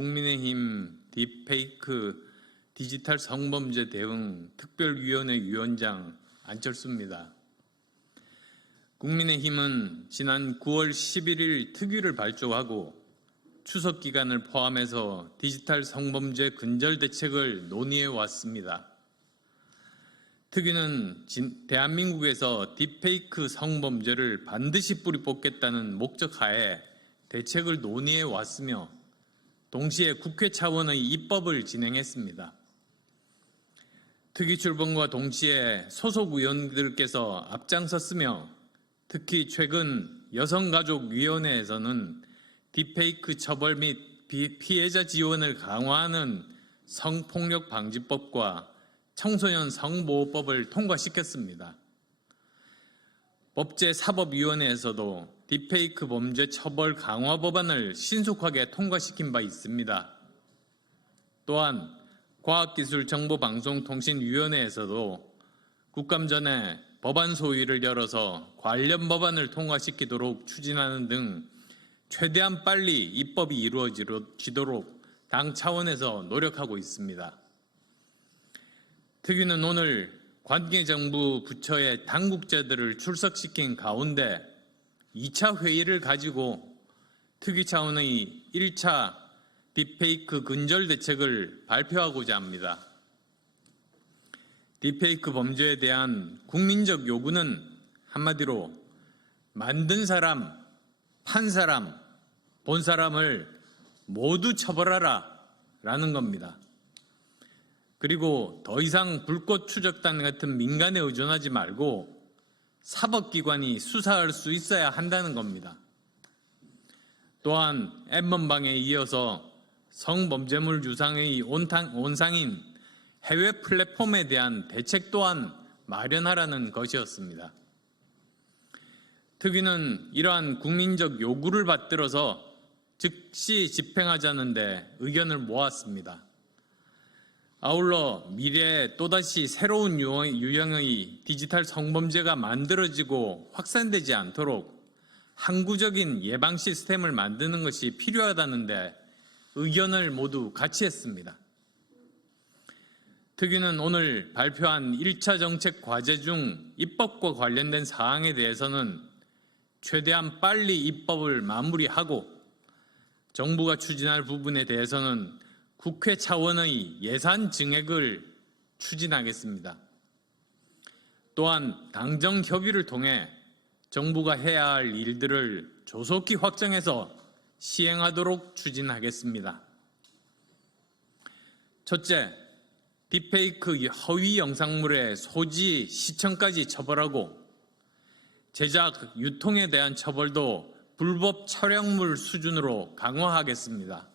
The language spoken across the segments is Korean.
국민의힘 딥페이크 디지털 성범죄 대응 특별위원회 위원장 안철수입니다. 국민의힘은 지난 9월 11일 특위를 발족하고 추석 기간을 포함해서 디지털 성범죄 근절 대책을 논의해 왔습니다. 특위는 대한민국에서 딥페이크 성범죄를 반드시 뿌리 뽑겠다는 목적하에 대책을 논의해 왔으며 동시에 국회 차원의 입법을 진행했습니다. 특위 출범과 동시에 소속 의원들께서 앞장섰으며 특히 최근 여성가족위원회에서는 딥페이크 처벌 및 피해자 지원을 강화하는 성폭력방지법과 청소년 성보호법을 통과시켰습니다. 법제사법위원회에서도 딥페이크 범죄 처벌 강화 법안을 신속하게 통과시킨 바 있습니다. 또한 과학기술정보방송통신위원회에서도 국감전에 법안 소위를 열어서 관련 법안을 통과시키도록 추진하는 등 최대한 빨리 입법이 이루어지도록 당 차원에서 노력하고 있습니다. 특위는 오늘 관계정부 부처의 당국자들을 출석시킨 가운데 2차 회의를 가지고 특위 차원의 1차 딥페이크 근절 대책을 발표하고자 합니다. 딥페이크 범죄에 대한 국민적 요구는 한마디로 만든 사람, 판 사람, 본 사람을 모두 처벌하라 라는 겁니다. 그리고 더 이상 불꽃 추적단 같은 민간에 의존하지 말고 사법기관이 수사할 수 있어야 한다는 겁니다. 또한 엠번방에 이어서 성범죄물 유상의 온상인 해외 플랫폼에 대한 대책 또한 마련하라는 것이었습니다. 특위는 이러한 국민적 요구를 받들어서 즉시 집행하자는 데 의견을 모았습니다. 아울러 미래에 또다시 새로운 유형의 디지털 성범죄가 만들어지고 확산되지 않도록 항구적인 예방 시스템을 만드는 것이 필요하다는데 의견을 모두 같이 했습니다. 특위는 오늘 발표한 1차 정책 과제 중 입법과 관련된 사항에 대해서는 최대한 빨리 입법을 마무리하고 정부가 추진할 부분에 대해서는 국회 차원의 예산 증액을 추진하겠습니다. 또한 당정 협의를 통해 정부가 해야 할 일들을 조속히 확정해서 시행하도록 추진하겠습니다. 첫째, 딥페이크 허위 영상물의 소지, 시청까지 처벌하고 제작, 유통에 대한 처벌도 불법 촬영물 수준으로 강화하겠습니다.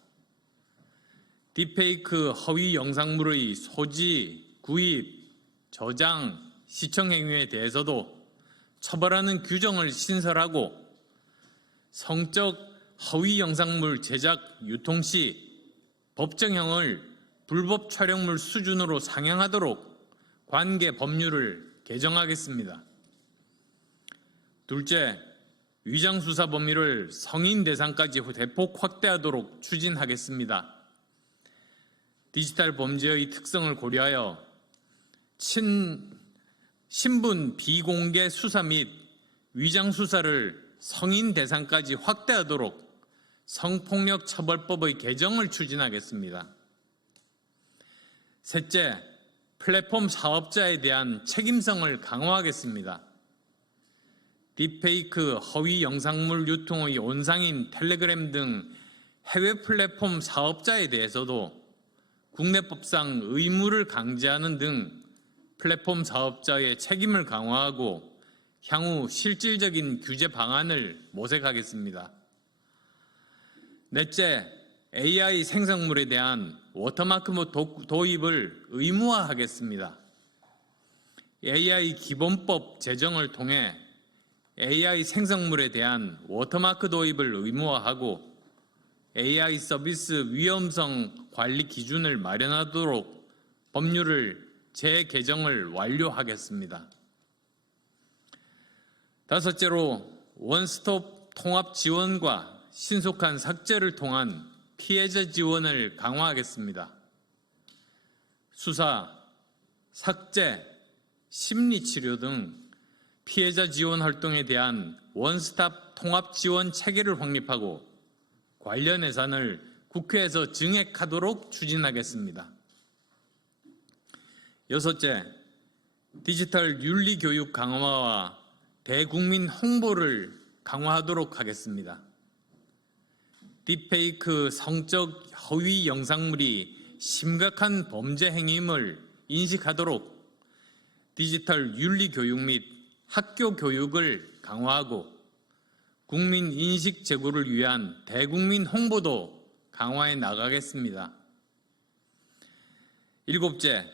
딥페이크 허위 영상물의 소지, 구입, 저장, 시청 행위에 대해서도 처벌하는 규정을 신설하고 성적 허위 영상물 제작, 유통 시 법정형을 불법 촬영물 수준으로 상향하도록 관계 법률을 개정하겠습니다. 둘째, 위장수사 범위를 성인 대상까지 대폭 확대하도록 추진하겠습니다. 디지털 범죄의 특성을 고려하여 신분 비공개 수사 및 위장수사를 성인 대상까지 확대하도록 성폭력 처벌법의 개정을 추진하겠습니다. 셋째, 플랫폼 사업자에 대한 책임성을 강화하겠습니다. 딥페이크 허위 영상물 유통의 온상인 텔레그램 등 해외 플랫폼 사업자에 대해서도 국내법상 의무를 강제하는 등 플랫폼 사업자의 책임을 강화하고 향후 실질적인 규제 방안을 모색하겠습니다. 넷째, AI 생성물에 대한 워터마크 도입을 의무화하겠습니다. AI 기본법 제정을 통해 AI 생성물에 대한 워터마크 도입을 의무화하고 AI 서비스 위험성 관리 기준을 마련하도록 법률을 재개정을 완료하겠습니다. 다섯째로 원스톱 통합 지원과 신속한 삭제를 통한 피해자 지원을 강화하겠습니다. 수사, 삭제, 심리치료 등 피해자 지원 활동에 대한 원스톱 통합 지원 체계를 확립하고 관련 예산을 국회에서 증액하도록 추진하겠습니다. 여섯째, 디지털 윤리 교육 강화와 대국민 홍보를 강화하도록 하겠습니다. 딥페이크 성적 허위 영상물이 심각한 범죄 행위임을 인식하도록 디지털 윤리 교육 및 학교 교육을 강화하고 국민 인식 제고를 위한 대국민 홍보도 강화해 나가겠습니다. 일곱째,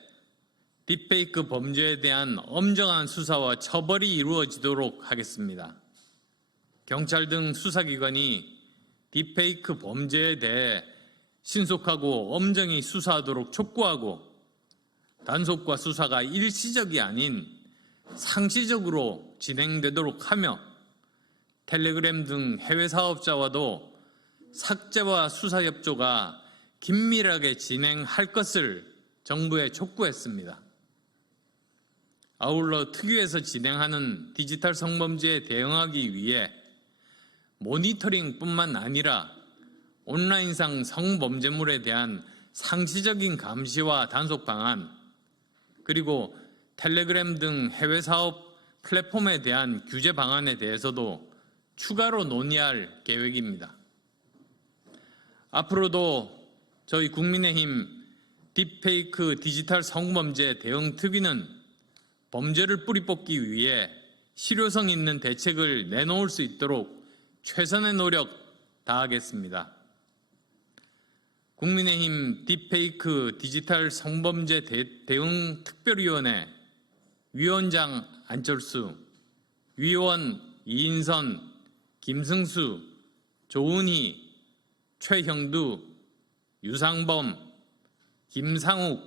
딥페이크 범죄에 대한 엄정한 수사와 처벌이 이루어지도록 하겠습니다. 경찰 등 수사기관이 딥페이크 범죄에 대해 신속하고 엄정히 수사하도록 촉구하고 단속과 수사가 일시적이 아닌 상시적으로 진행되도록 하며 텔레그램 등 해외 사업자와도 삭제와 수사 협조가 긴밀하게 진행할 것을 정부에 촉구했습니다. 아울러 특위에서 진행하는 디지털 성범죄에 대응하기 위해 모니터링뿐만 아니라 온라인상 성범죄물에 대한 상시적인 감시와 단속 방안, 그리고 텔레그램 등 해외 사업 플랫폼에 대한 규제 방안에 대해서도 추가로 논의할 계획입니다. 앞으로도 저희 국민의힘 딥페이크 디지털 성범죄 대응 특위는 범죄를 뿌리 뽑기 위해 실효성 있는 대책을 내놓을 수 있도록 최선의 노력 다하겠습니다. 국민의힘 딥페이크 디지털 성범죄 대응 특별위원회 위원장 안철수, 위원 이인선, 김승수, 조은희, 최형두, 유상범, 김상욱,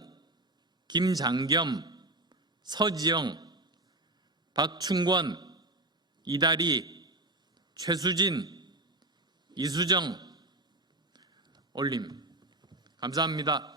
김장겸, 서지영, 박충권, 이다리, 최수진, 이수정 올림. 감사합니다.